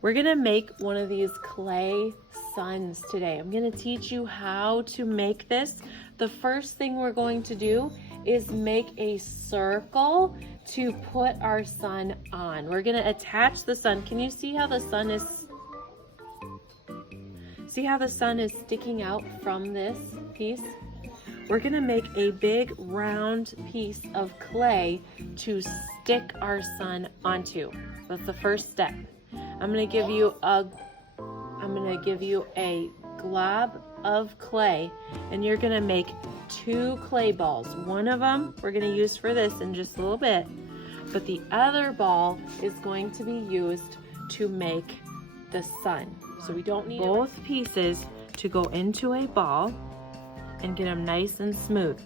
We're gonna make one of these clay suns today. I'm gonna teach you how to make this. The first thing we're going to do is make a circle to put our sun on. We're gonna attach the sun. Can you see how the sun is sticking out from this piece? We're gonna make a big round piece of clay to stick our sun onto. That's the first step. I'm gonna give you a glob of clay, and you're gonna make 2 clay balls. One of them we're gonna use for this in just a little bit, but the other ball is going to be used to make the sun. So we don't need both pieces to go into a ball and get them nice and smooth.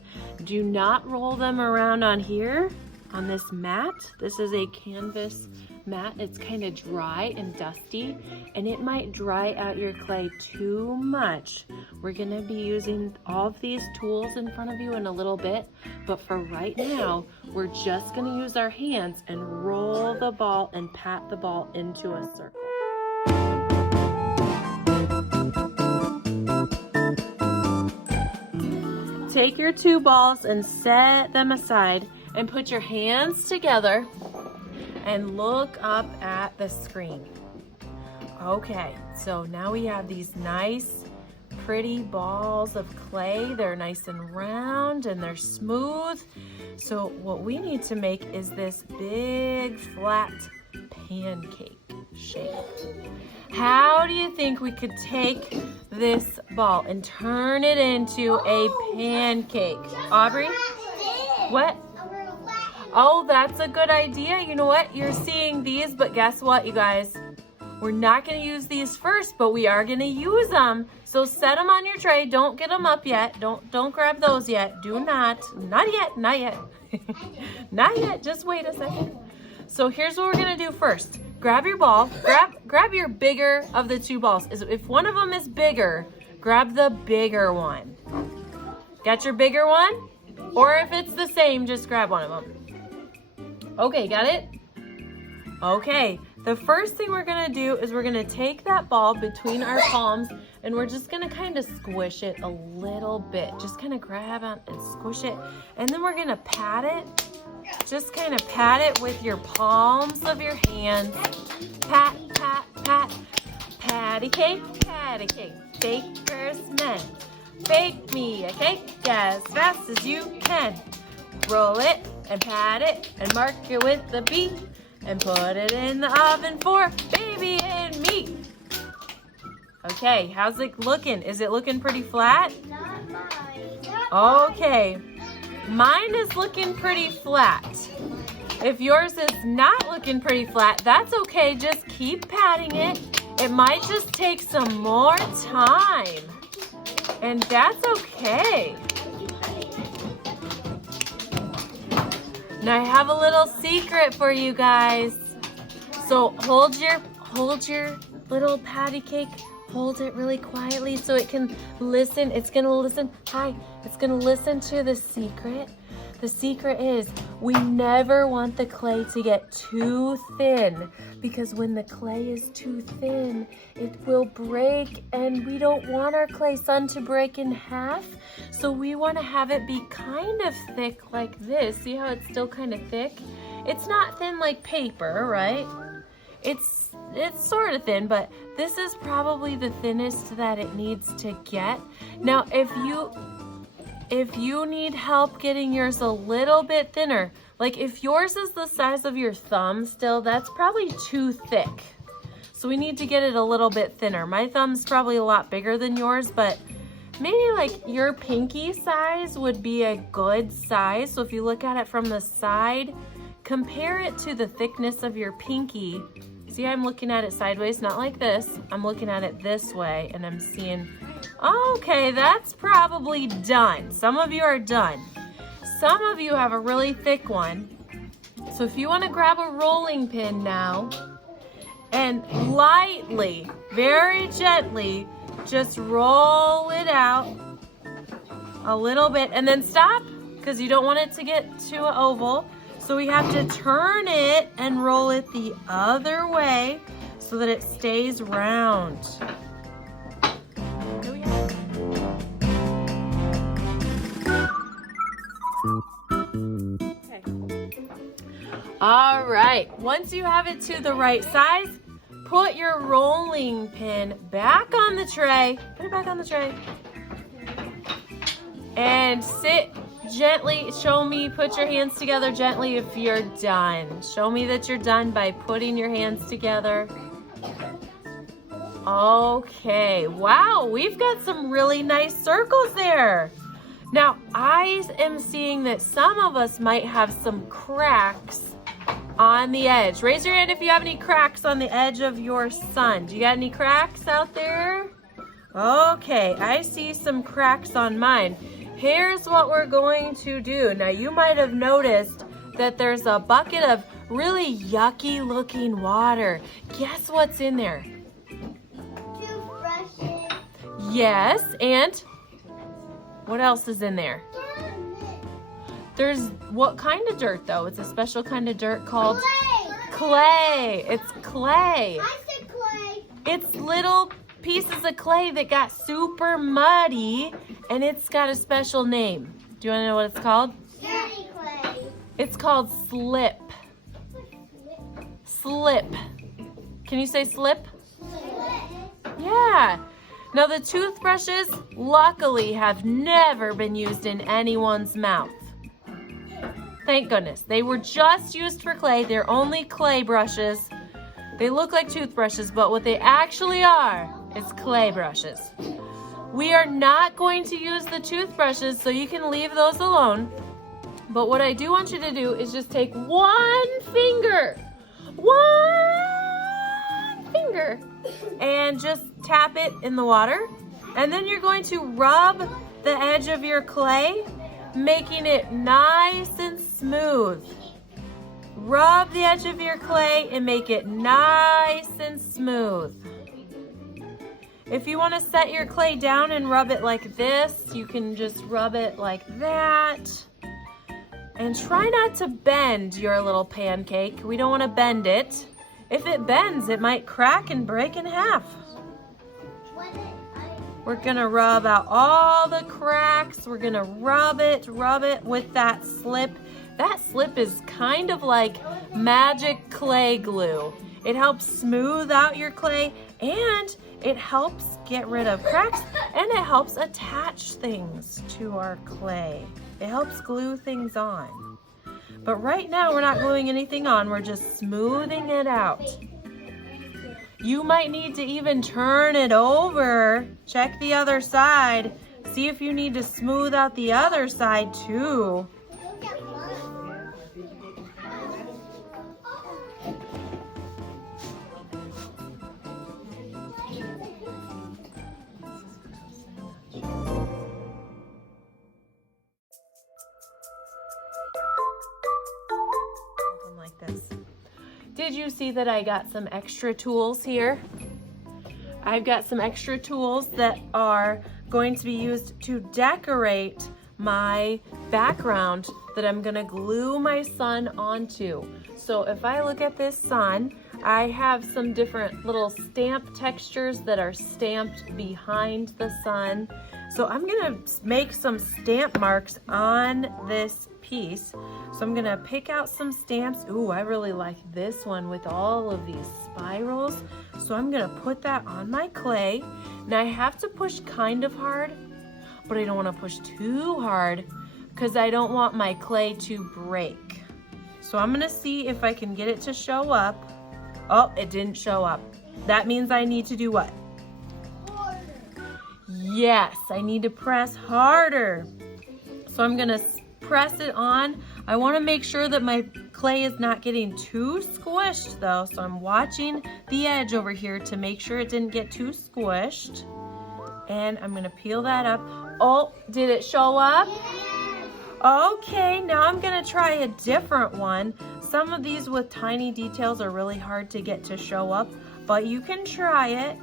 Do not roll them around on here on this mat. This is a canvas mat. It's kind of dry and dusty, and it might dry out your clay too much. We're gonna be using all of these tools in front of you in a little bit, but for right now, we're just gonna use our hands and roll the ball and pat the ball into a circle. Take your 2 balls and set them aside and put your hands together and look up at the screen. Okay, so now we have these nice, pretty balls of clay. They're nice and round and they're smooth. So what we need to make is this big, flat pancake shape. How do you think we could take this ball and turn it into a pancake? Aubrey? What? Oh, that's a good idea. You know what? You're seeing these, but guess what, you guys? We're not going to use these first, but we are going to use them. So set them on your tray. Don't get them up yet. Don't grab those yet. Do not. Not yet. Not yet. Not yet. Just wait a second. So here's what we're going to do first. Grab your ball. Grab your bigger of the 2 balls. If one of them is bigger, grab the bigger one. Got your bigger one? Or if it's the same, just grab one of them. Okay, got it? Okay, the first thing we're gonna do is we're gonna take that ball between our palms and we're just gonna kind of squish it a little bit. Just kind of grab it and squish it. And then we're gonna pat it. Just kind of pat it with your palms of your hands. Pat, pat, pat. Patty cake, baker's men. Bake me a cake as fast as you can. Roll it and pat it and mark it with the B and put it in the oven for baby and me. Okay, how's it looking? Is it looking pretty flat? Not mine. Okay, mine is looking pretty flat. If yours is not looking pretty flat, that's okay. Just keep patting it. It might just take some more time, and that's okay. Now I have a little secret for you guys. So hold your little patty cake. Hold it really quietly so it can listen. It's gonna listen. Hi, it's gonna listen to the secret. The secret is we never want the clay to get too thin, because when the clay is too thin, it will break, and we don't want our clay sun to break in half. So we want to have it be kind of thick like this. See how it's still kind of thick? It's not thin like paper, right? It's sort of thin, but this is probably the thinnest that it needs to get. Now, if you need help getting yours a little bit thinner, like if yours is the size of your thumb still, that's probably too thick. So we need to get it a little bit thinner. My thumb's probably a lot bigger than yours, but maybe like your pinky size would be a good size. So if you look at it from the side, compare it to the thickness of your pinky. See, I'm looking at it sideways, not like this. I'm looking at it this way, and I'm seeing, okay, that's probably done. Some of you are done. Some of you have a really thick one. So if you want to grab a rolling pin now and lightly, very gently, just roll it out a little bit and then stop, because you don't want it to get to an oval. So we have to turn it and roll it the other way so that it stays round. Here we have it. Okay. All right, once you have it to the right size, put your rolling pin back on the tray. Put it back on the tray. And sit gently. Show me, put your hands together gently if you're done. Show me that you're done by putting your hands together. Okay, wow, we've got some really nice circles there. Now, I am seeing that some of us might have some cracks on the edge. Raise your hand if you have any cracks on the edge of your sun. Do you got any cracks out there? Okay, I see some cracks on mine. Here's what we're going to do. Now, you might have noticed that there's a bucket of really yucky looking water. Guess what's in there? Toothbrushes. Yes, and what else is in there? There's what kind of dirt though? It's a special kind of dirt called clay. It's clay. I said clay. It's little pieces of clay that got super muddy, and it's got a special name. Do you want to know what it's called? Dirty clay. It's called slip. Slip. Can you say slip? Yeah. Now the toothbrushes, luckily, have never been used in anyone's mouth. Thank goodness. They were just used for clay. They're only clay brushes. They look like toothbrushes, but what they actually are is clay brushes. We are not going to use the toothbrushes, so you can leave those alone. But what I do want you to do is just take one finger, and just tap it in the water. And then you're going to rub the edge of your clay, making it nice and smooth. Rub the edge of your clay and make it nice and smooth. If you want to set your clay down and rub it like this, you can just rub it like that. And try not to bend your little pancake. We don't want to bend it. If it bends, it might crack and break in half. We're gonna rub out all the cracks. We're gonna rub it with that slip. That slip is kind of like magic clay glue. It helps smooth out your clay, and it helps get rid of cracks, and it helps attach things to our clay. It helps glue things on. But right now we're not gluing anything on, we're just smoothing it out. You might need to even turn it over. Check the other side. See if you need to smooth out the other side too. Something like this. Did you see that I got some extra tools here? I've got some extra tools that are going to be used to decorate my background that I'm gonna glue my sun onto. So if I look at this sun, I have some different little stamp textures that are stamped behind the sun. So I'm gonna make some stamp marks on this piece. So I'm gonna pick out some stamps. Ooh, I really like this one with all of these spirals. So I'm gonna put that on my clay. Now I have to push kind of hard, but I don't wanna push too hard because I don't want my clay to break. So I'm gonna see if I can get it to show up. Oh, it didn't show up. That means I need to do what? Yes, I need to press harder. So I'm gonna press it on. I wanna make sure that my clay is not getting too squished though. So I'm watching the edge over here to make sure it didn't get too squished. And I'm gonna peel that up. Oh, did it show up? Okay, now I'm gonna try a different one. Some of these with tiny details are really hard to get to show up, but you can try it.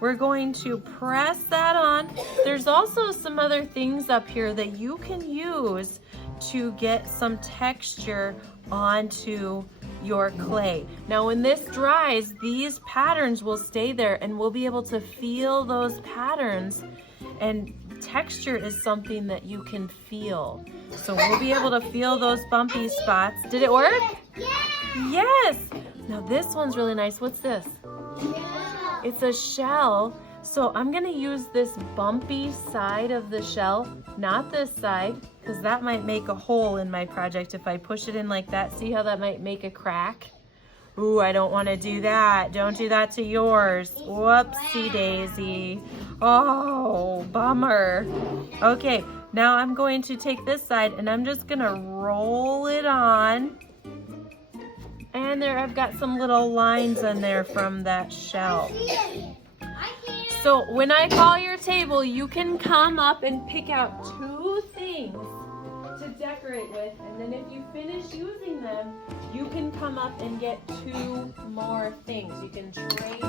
We're going to press that on. There's also some other things up here that you can use to get some texture onto your clay. Now when this dries, these patterns will stay there and we'll be able to feel those patterns, and texture is something that you can feel. So we'll be able to feel those bumpy spots. Did it work? Yeah. Yes! Now this one's really nice. What's this? Yeah. It's a shell. So I'm gonna use this bumpy side of the shell, not this side, because that might make a hole in my project if I push it in like that. See how that might make a crack? Ooh, I don't wanna do that. Don't do that to yours. Whoopsie daisy. Oh, bummer. Okay, now I'm going to take this side and I'm just gonna roll it on. And there, I've got some little lines on there from that shell. So when I call your table, you can come up and pick out 2 things to decorate with, and then if you finish using them, you can come up and get 2 more things. You can trade